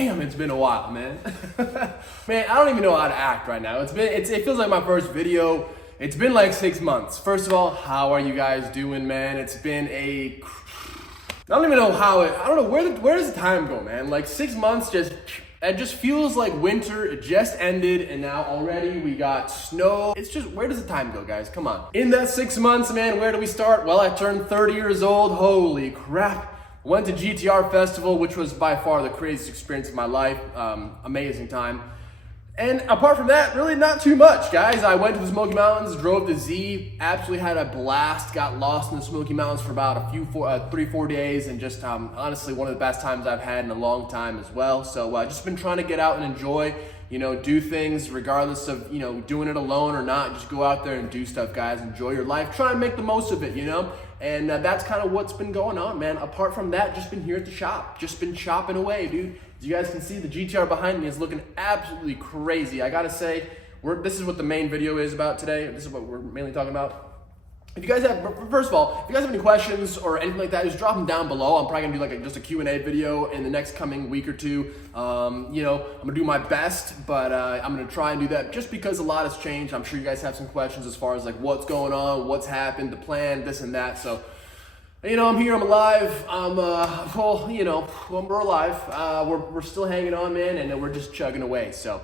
Damn, it's been a while, man. Man, I don't even know how to act right now. It feels like my first video. It's been like 6 months. First of all, how are you guys doing, man? It's been I don't even know I don't know, where does the time go, man? Like 6 months it just feels like winter. It just ended and now already we got snow. It's just, where does the time go, guys? Come on. In that 6 months, man, where do we start? Well, I turned 30 years old. Holy crap. Went to GTR Festival, which was by far the craziest experience of my life. Amazing time. And apart from that, really not too much, guys. I went to the Smoky Mountains, drove to Z, absolutely had a blast, got lost in the Smoky Mountains for about 3-4 days, and just honestly one of the best times I've had in a long time as well. So just been trying to get out and enjoy, do things regardless of, doing it alone or not. Just go out there and do stuff, guys. Enjoy your life. Try and make the most of it, And that's kind of what's been going on, man. Apart from that, just been here at the shop. Just been chopping away, dude. As you guys can see, the GTR behind me is looking absolutely crazy. I gotta say, this is what the main video is about today. This is what we're mainly talking about. If you guys first of all, if you guys have any questions or anything like that, just drop them down below. I'm probably gonna do just a Q&A video in the next coming week or two. I'm gonna do my best, but I'm gonna try and do that just because a lot has changed. I'm sure you guys have some questions as far as like what's going on, what's happened, the plan, this and that. So, I'm here, I'm alive, we're alive. We're still hanging on, man, and we're just chugging away. So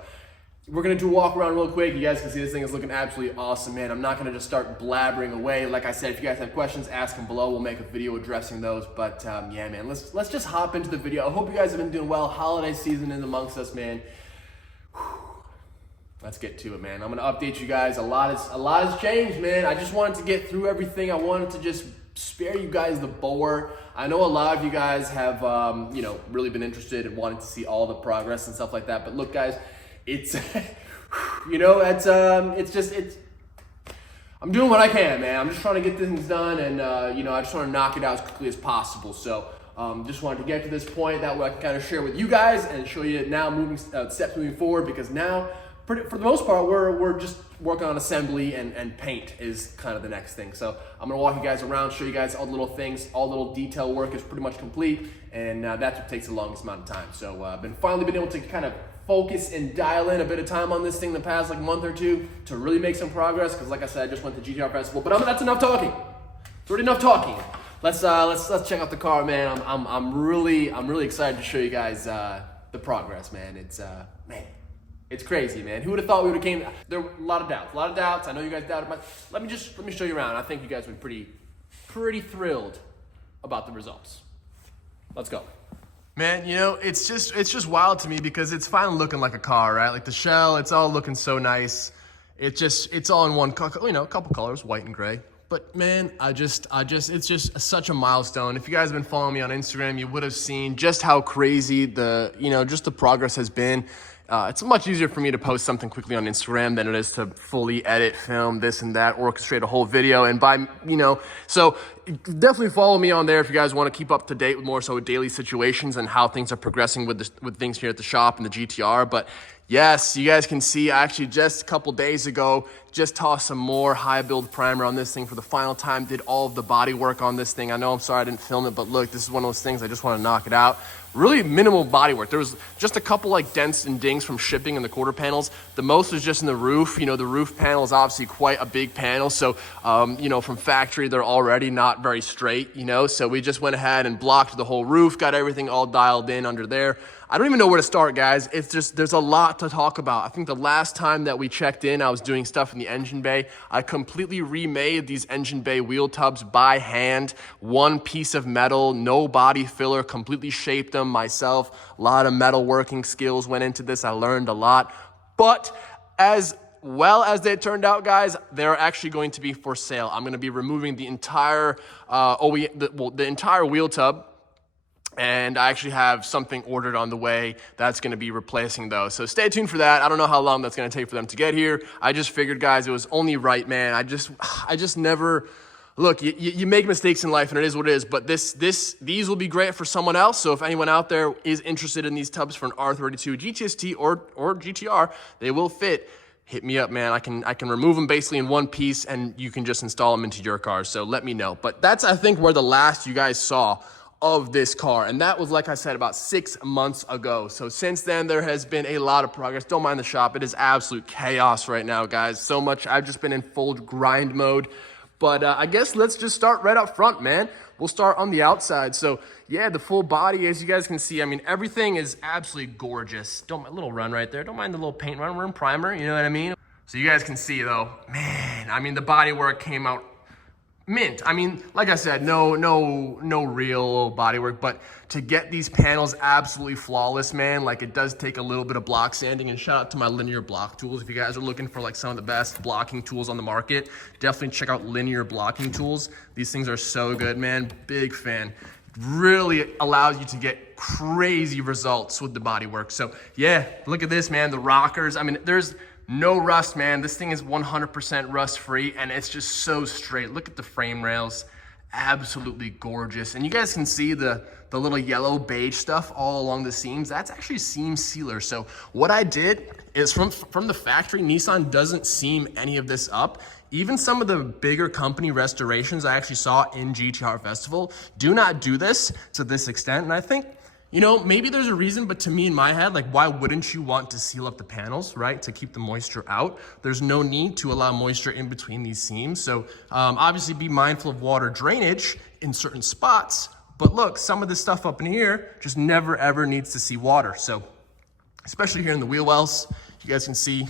we're gonna do a walk around real quick. You guys can see this thing is looking absolutely awesome, man. I'm not gonna just start blabbering away. Like I said, if you guys have questions, ask them below. We'll make a video addressing those. But yeah, man, let's just hop into the video. I hope you guys have been doing well. Holiday season is amongst us, man. Let's get to it, man. I'm gonna update you guys. A lot has changed, man. I just wanted to get through everything. I wanted to just spare you guys the bore. I know a lot of you guys have, really been interested in wanting to see all the progress and stuff like that. But look, guys, it's, I'm doing what I can, man. I'm just trying to get things done, and I just want to knock it out as quickly as possible. So, just wanted to get to this point. That way I can kind of share with you guys and show you now steps moving forward, because now, for the most part, we're just working on assembly and paint is kind of the next thing. So I'm gonna walk you guys around, show you guys all the little things, all the little detail work is pretty much complete, and that's what takes the longest amount of time. So I've finally been able to kind of focus and dial in a bit of time on this thing the past like month or two to really make some progress, because like I said, I just went to GTR Festival, but that's enough talking. It's already enough talking. Let's check out the car, man. I'm really excited to show you guys the progress, man. It's crazy, man. Who would have thought we would have came? There were a lot of doubts. I know you guys doubted my. Let me show you around. I think you guys would be pretty thrilled about the results. Let's go. Man, it's just wild to me because it's finally looking like a car, right? Like the shell, it's all looking so nice. It's all in one, a couple colors, white and gray. But man, it's just such a milestone. If you guys have been following me on Instagram, you would have seen just how crazy just the progress has been. It's much easier for me to post something quickly on Instagram than it is to fully edit, film, this and that, orchestrate a whole video. And so definitely follow me on there if you guys want to keep up to date with more so daily situations and how things are progressing with things here at the shop and the GTR. But yes, you guys can see I actually just a couple days ago just tossed some more high build primer on this thing for the final time, did all of the body work on this thing. I know, I'm sorry I didn't film it, but look, this is one of those things I just want to knock it out. Really minimal body work. There was just a couple like dents and dings from shipping in the quarter panels. The most was just in the roof. The roof panel is obviously quite a big panel. So, from factory, they're already not very straight, so we just went ahead and blocked the whole roof, got everything all dialed in under there. I don't even know where to start, guys. It's just, there's a lot to talk about. I think the last time that we checked in, I was doing stuff in the engine bay. I completely remade these engine bay wheel tubs by hand. One piece of metal, no body filler, completely shaped them myself. A lot of metal working skills went into this. I learned a lot. But as well as they turned out, guys, they're actually going to be for sale. I'm going to be removing the entire the entire wheel tub. And I actually have something ordered on the way that's going to be replacing those. So stay tuned for that. I don't know how long that's going to take for them to get here. I just figured, guys, it was only right, man. I just never, look, you make mistakes in life and it is what it is, but these will be great for someone else. So if anyone out there is interested in these tubs for an R32 GTST or GTR, they will fit. Hit me up, man. I can remove them basically in one piece and you can just install them into your car. So let me know. But that's, I think, where the last you guys saw of this car. And that was, like I said, about 6 months ago. So since then, there has been a lot of progress. Don't mind the shop. It is absolute chaos right now, guys. So much. I've just been in full grind mode. But I guess let's just start right up front, man. We'll start on the outside. So yeah, the full body, as you guys can see, I mean, everything is absolutely gorgeous. A little run right there. Don't mind the little paint run. We're in primer, you know what I mean? So you guys can see though, man, I mean, the bodywork came out mint. I mean, like I said, no real bodywork, but to get these panels absolutely flawless, man, like it does take a little bit of block sanding. And shout out to my linear block tools. If you guys are looking for like some of the best blocking tools on the market, definitely check out linear blocking tools. These things are so good, man. Big fan. Really allows you to get crazy results with the bodywork. So yeah, look at this, man. The rockers, I mean, there's no rust, man. This thing is 100% rust free and it's just so straight. Look at the frame rails, absolutely gorgeous. And you guys can see the little yellow beige stuff all along the seams. That's actually seam sealer. So what I did is from the factory, Nissan doesn't seam any of this up. Even some of the bigger company restorations I actually saw in GTR Festival do not do this to this extent. And I think, you know, maybe there's a reason, but to me in my head, like, why wouldn't you want to seal up the panels, right? To keep the moisture out. There's no need to allow moisture in between these seams. So obviously be mindful of water drainage in certain spots, but look, some of this stuff up in here just never ever needs to see water. So especially here in the wheel wells, you guys can see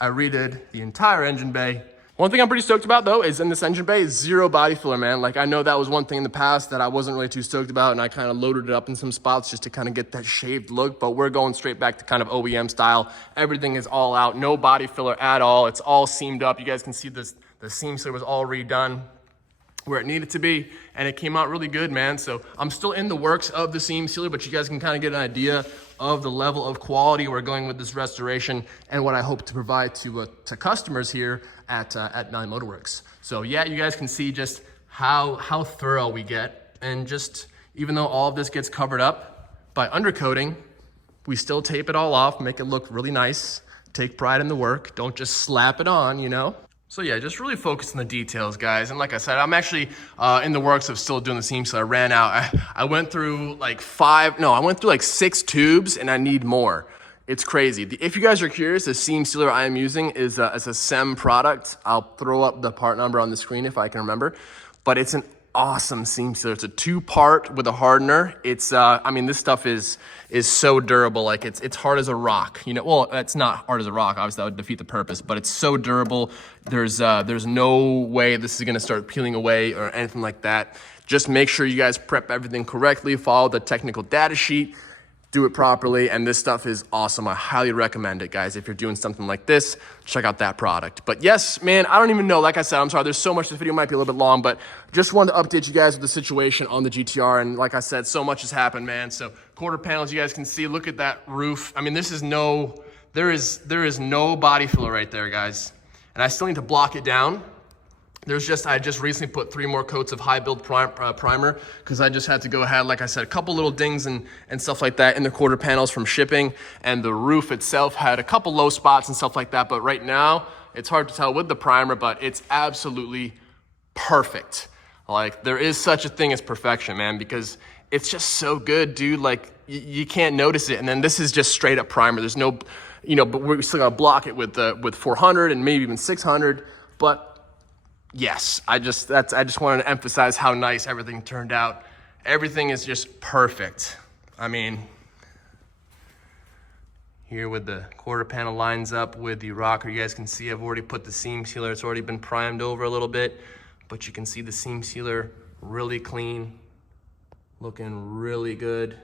I redid the entire engine bay. One thing I'm pretty stoked about though is in this engine bay is zero body filler, man. Like I know that was one thing in the past that I wasn't really too stoked about, and I kind of loaded it up in some spots just to kind of get that shaved look, but we're going straight back to kind of OEM style. Everything is all out, no body filler at all. It's all seamed up. You guys can see this, the seam sealer was all redone where it needed to be, and it came out really good, man. So I'm still in the works of the seam sealer, but you guys can kind of get an idea of the level of quality we're going with this restoration and what I hope to provide to customers here at Mallimotorworks. So yeah, you guys can see just how thorough we get, and just even though all of this gets covered up by undercoating, we still tape it all off, make it look really nice, take pride in the work, don't just slap it on, you know? So yeah, just really focus on the details, guys. And like I said, I'm actually in the works of still doing the seam, so I ran out. I went through like 6 tubes and I need more. It's crazy. If you guys are curious, the seam sealer I am using is a SEM product. I'll throw up the part number on the screen if I can remember, but it's an awesome seam sealer. It's a 2-part with a hardener. It's I mean, this stuff is so durable. Like it's hard as a rock, you know. Well, it's not hard as a rock, obviously that would defeat the purpose, but it's so durable. There's no way this is gonna start peeling away or anything like that. Just make sure you guys prep everything correctly, follow the technical data sheet, do it properly, and this stuff is awesome. I highly recommend it, guys. If you're doing something like this, check out that product. But yes, man, I don't even know. Like I said, I'm sorry, there's so much. This video might be a little bit long, but just wanted to update you guys with the situation on the GTR. And like I said, so much has happened, man. So quarter panels, you guys can see, look at that roof. I mean, there is no body filler right there, guys. And I still need to block it down. I just recently put 3 more coats of high build primer because I just had to go ahead, like I said, a couple little dings and stuff like that in the quarter panels from shipping, and the roof itself had a couple low spots and stuff like that. But right now, it's hard to tell with the primer, but it's absolutely perfect. Like, there is such a thing as perfection, man, because it's just so good, dude. Like, you can't notice it. And then this is just straight up primer. There's no, you know, but we're still gonna block it with 400 and maybe even 600, but yes, I just wanted to emphasize how nice everything turned out. Everything is just perfect. I mean, here with the quarter panel lines up with the rocker, you guys can see I've already put the seam sealer. It's already been primed over a little bit, but you can see the seam sealer really clean, looking really good.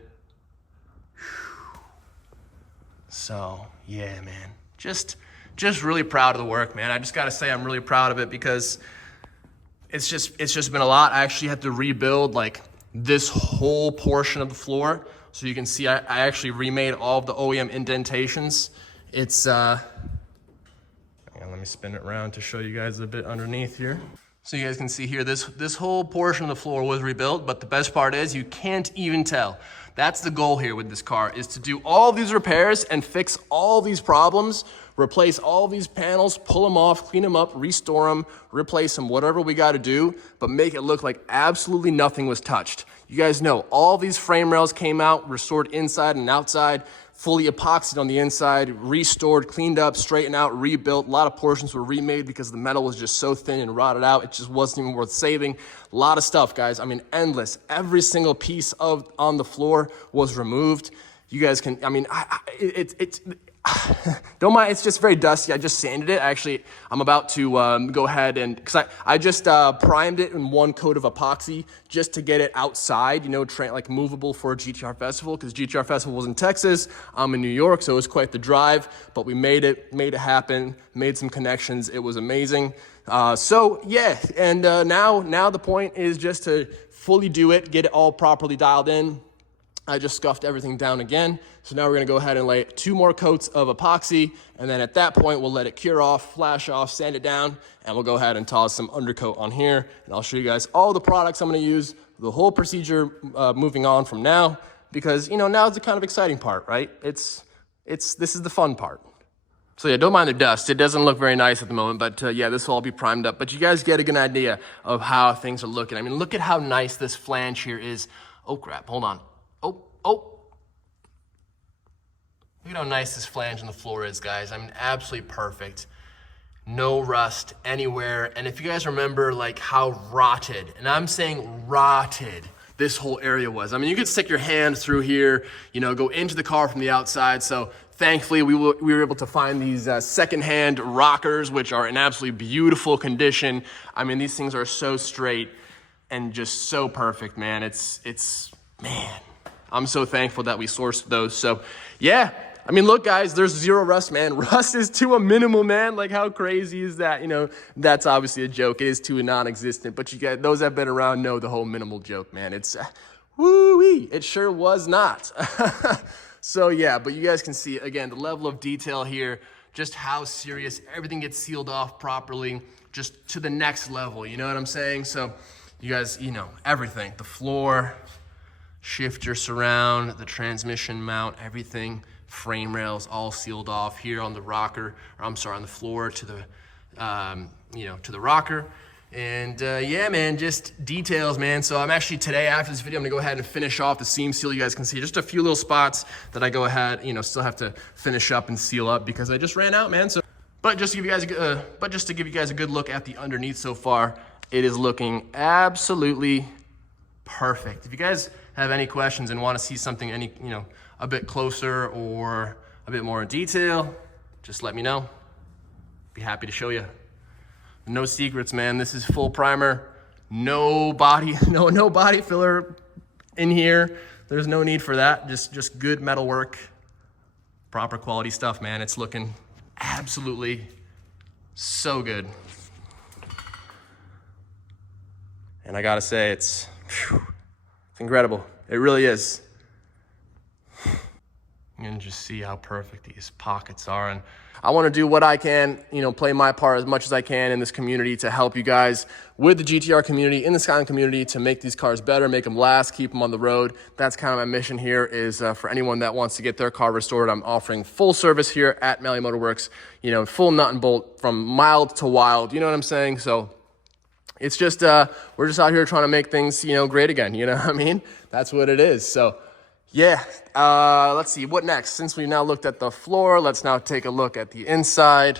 So yeah, man, just really proud of the work, man. I just gotta say I'm really proud of it because it's just been a lot. I actually had to rebuild like this whole portion of the floor. So you can see I actually remade all of the OEM indentations. It's, hang on, let me spin it around to show you guys a bit underneath here. So you guys can see here, this whole portion of the floor was rebuilt, but the best part is you can't even tell. That's the goal here with this car, is to do all these repairs and fix all these problems replace all these panels, pull them off, clean them up, restore them, replace them, whatever we got to do, but make it look like absolutely nothing was touched. You guys know all these frame rails came out, restored inside and outside, fully epoxied on the inside, restored, cleaned up, straightened out, rebuilt. A lot of portions were remade because the metal was just so thin and rotted out. It just wasn't even worth saving. A lot of stuff, guys. I mean, endless. Every single piece on the floor was removed. You guys can, I mean, don't mind, it's just very dusty. I just sanded it. Actually, I'm about to go ahead and, because I just primed it in one coat of epoxy just to get it outside, you know, like movable for a GTR festival, because GTR festival was in Texas. I'm in New York, so it was quite the drive, but we made it happen, made some connections. It was amazing. So yeah, and now the point is just to fully do it, get it all properly dialed in. I just scuffed everything down again. So now we're gonna go ahead and lay 2 more coats of epoxy, and then at that point, we'll let it cure off, flash off, sand it down, and we'll go ahead and toss some undercoat on here. And I'll show you guys all the products I'm gonna use, the whole procedure moving on from now, because, you know, now's the kind of exciting part, right? This is the fun part. So yeah, don't mind the dust. It doesn't look very nice at the moment, but yeah, this will all be primed up. But you guys get a good idea of how things are looking. I mean, look at how nice this flange here is. Oh crap, hold on. Oh. Look at how nice this flange on the floor is, guys. I mean, absolutely perfect. No rust anywhere. And if you guys remember, like, how rotted, and I'm saying rotted, this whole area was. I mean, you could stick your hand through here, you know, go into the car from the outside. So thankfully, we were able to find these secondhand rockers, which are in absolutely beautiful condition. I mean, these things are so straight and just so perfect, man. Man. I'm so thankful that we sourced those. So yeah, I mean, look guys, there's 0 rust, man. Rust is to a minimal, man. Like, how crazy is that? You know, that's obviously a joke. It is to a non-existent, but you guys, those that have been around know the whole minimal joke, man. It's woo-wee. It sure was not. So yeah, but you guys can see, again, the level of detail here, just how serious everything gets sealed off properly, just to the next level. You know what I'm saying? So you guys, you know, everything, the floor, shifter surround, the transmission mount, everything, frame rails all sealed off here on the rocker, or I'm sorry, on the floor to the, you know, to the rocker. And yeah, man, just details, man. So I'm actually today, after this video, I'm gonna go ahead and finish off the seam seal. You guys can see just a few little spots that I go ahead, you know, still have to finish up and seal up because I just ran out, man. So, but just to give you guys a good look at the underneath so far, it is looking absolutely perfect. If you guys have any questions and want to see something a bit closer or a bit more in detail, just let me know. Be happy to show you. No secrets, man. This is full primer. No body filler in here. There's no need for that. Just good metal work, proper quality stuff, man. It's looking absolutely so good. And I gotta say, it's incredible. It really is. You can just see how perfect these pockets are. And I want to do what I can, you know, play my part as much as I can in this community to help you guys with the GTR community, in the Skyline community, to make these cars better, make them last, keep them on the road. That's kind of my mission here, is for anyone that wants to get their car restored. I'm offering full service here at mallimotorworks, you know, full nut and bolt from mild to wild. You know what I'm saying? So it's just, we're just out here trying to make things, you know, great again. You know what I mean? That's what it is. So yeah, let's see, what next? Since we've now looked at the floor, let's now take a look at the inside.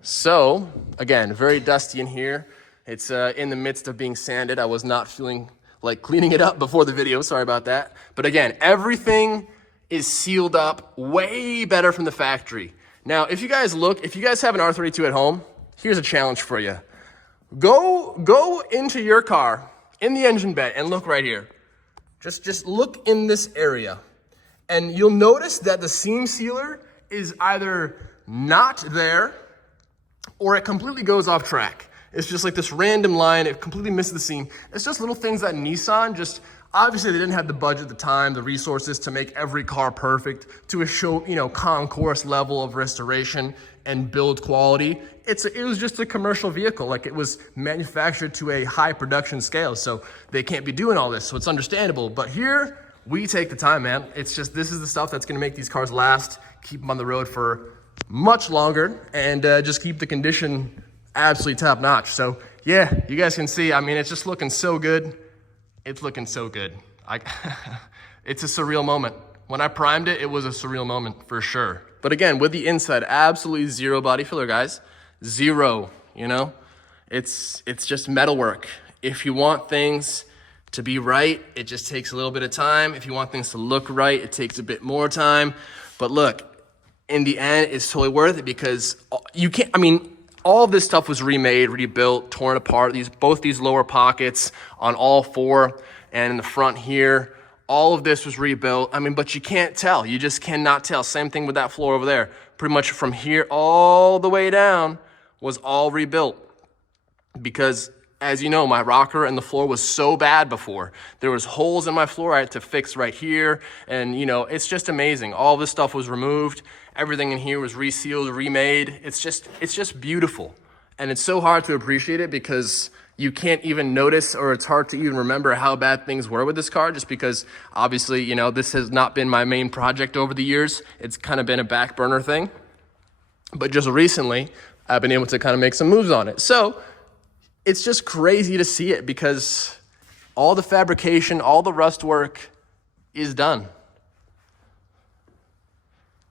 So again, very dusty in here. It's in the midst of being sanded. I was not feeling like cleaning it up before the video. Sorry about that. But again, everything is sealed up way better from the factory. Now, if you guys have an R32 at home, here's a challenge for you. Go into your car in the engine bay and look right here. Just look in this area, and you'll notice that the seam sealer is either not there or it completely goes off track. It's just like this random line. It completely misses the seam. It's just little things that Nissan just, obviously they didn't have the budget, the time, the resources to make every car perfect to a show, you know, concourse level of restoration and build quality. It was just a commercial vehicle. Like, it was manufactured to a high production scale. So they can't be doing all this. So it's understandable. But here we take the time, man. It's just, this is the stuff that's going to make these cars last, keep them on the road for much longer and just keep the condition absolutely top notch. So yeah, you guys can see, I mean, it's just looking so good. It's looking so good. It's a surreal moment. When I primed it, it was a surreal moment for sure. But again, with the inside, absolutely zero body filler, guys. Zero, you know? It's just metalwork. If you want things to be right, it just takes a little bit of time. If you want things to look right, it takes a bit more time. But look, in the end, it's totally worth it because you can't, I mean, all of this stuff was remade, rebuilt, torn apart. Both these lower pockets on all four and in the front here, all of this was rebuilt. I mean, but you can't tell. You just cannot tell. Same thing with that floor over there. Pretty much from here all the way down was all rebuilt because, as you know, my rocker and the floor was so bad before. There was holes in my floor I had to fix right here. And, you know, it's just amazing. All this stuff was removed. Everything in here was resealed, remade. It's just beautiful. And it's so hard to appreciate it because you can't even notice, or it's hard to even remember how bad things were with this car, just because obviously, you know, this has not been my main project over the years. It's kind of been a back burner thing. But just recently, I've been able to kind of make some moves on it. So it's just crazy to see it because all the fabrication, all the rust work is done.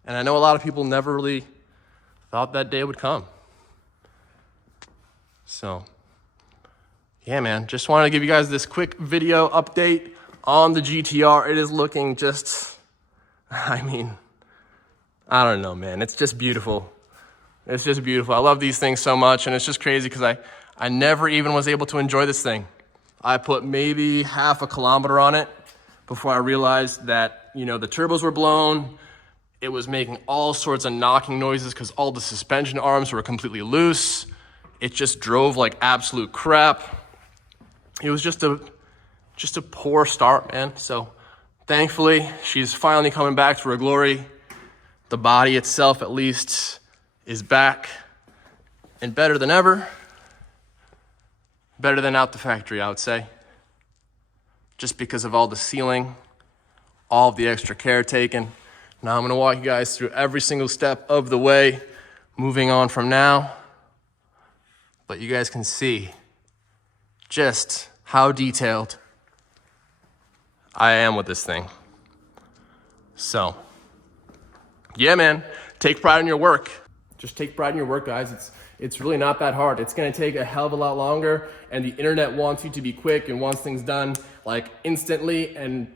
And I know a lot of people never really thought that day would come. So yeah, man, just wanted to give you guys this quick video update on the GTR. It is looking just, I mean, I don't know, man. It's just beautiful. It's just beautiful. I love these things so much, and it's just crazy because I never even was able to enjoy this thing. I put maybe half a kilometer on it before I realized that, you know, the turbos were blown. It was making all sorts of knocking noises because all the suspension arms were completely loose. It just drove like absolute crap. It was just a poor start, man. So thankfully, she's finally coming back to her glory. The body itself, at least, is back and better than ever. Better than out the factory, I would say. Just because of all the sealing, all of the extra care taken. Now I'm gonna walk you guys through every single step of the way, moving on from now. But you guys can see just how detailed I am with this thing. So, yeah, man, take pride in your work. Just take pride in your work, guys. It's really not that hard. It's gonna take a hell of a lot longer, and the internet wants you to be quick and wants things done like instantly, and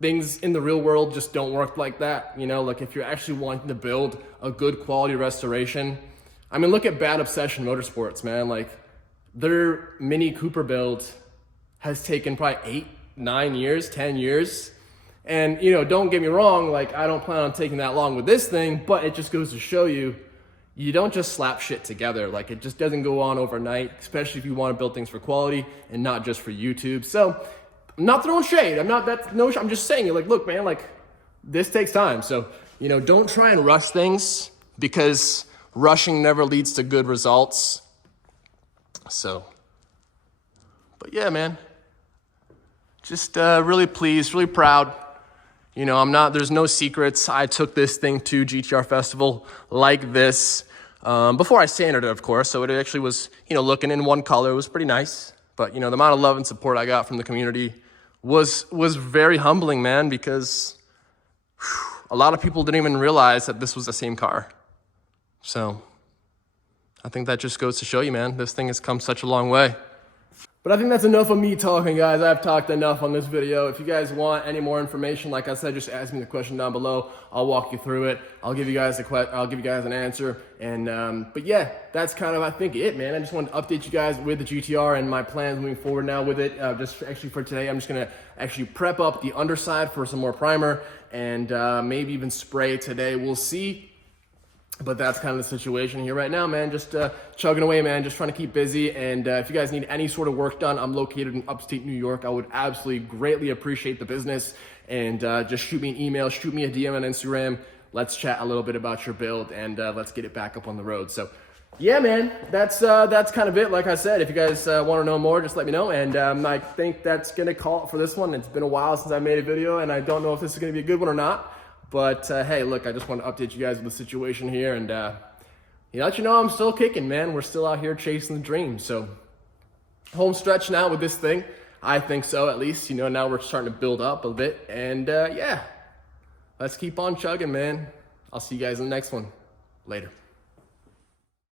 things in the real world just don't work like that. You know, like if you're actually wanting to build a good quality restoration, I mean, look at Bad Obsession Motorsports, man. Like, their Mini Cooper build has taken probably 8, 9 years, 10 years. And, you know, don't get me wrong, like, I don't plan on taking that long with this thing, but it just goes to show you, you don't just slap shit together. Like, it just doesn't go on overnight, especially if you want to build things for quality and not just for YouTube. So, I'm not throwing shade. I'm just saying, like, look, man, like, this takes time. So, you know, don't try and rush things because rushing never leads to good results. So, but yeah, man, just really pleased, really proud. You know, there's no secrets. I took this thing to GTR Festival like this before I sanded it, of course. So it actually was, you know, looking in one color. It was pretty nice. But, you know, the amount of love and support I got from the community was very humbling, man, because a lot of people didn't even realize that this was the same car. So I think that just goes to show you, man, this thing has come such a long way. But I think that's enough of me talking, guys. I've talked enough on this video. If you guys want any more information, like I said, just ask me the question down below. I'll walk you through it. I'll give you guys an answer. And but yeah, that's kind of, I think, it, man. I just wanted to update you guys with the GTR and my plans moving forward now with it. Just actually for today, I'm just gonna actually prep up the underside for some more primer and maybe even spray today. We'll see. But that's kind of the situation here right now, man. Just chugging away, man. Just trying to keep busy. And if you guys need any sort of work done, I'm located in upstate New York. I would absolutely greatly appreciate the business. And just shoot me an email, shoot me a DM on Instagram. Let's chat a little bit about your build, and let's get it back up on the road. So, yeah, man, that's kind of it. Like I said, if you guys want to know more, just let me know. And I think that's going to call it for this one. It's been a while since I made a video, and I don't know if this is going to be a good one or not. But hey, look, I just want to update you guys with the situation here and let you know I'm still kicking, man. We're still out here chasing the dream. So home stretch now with this thing. I think so, at least. Now we're starting to build up a bit. And yeah, let's keep on chugging, man. I'll see you guys in the next one. Later.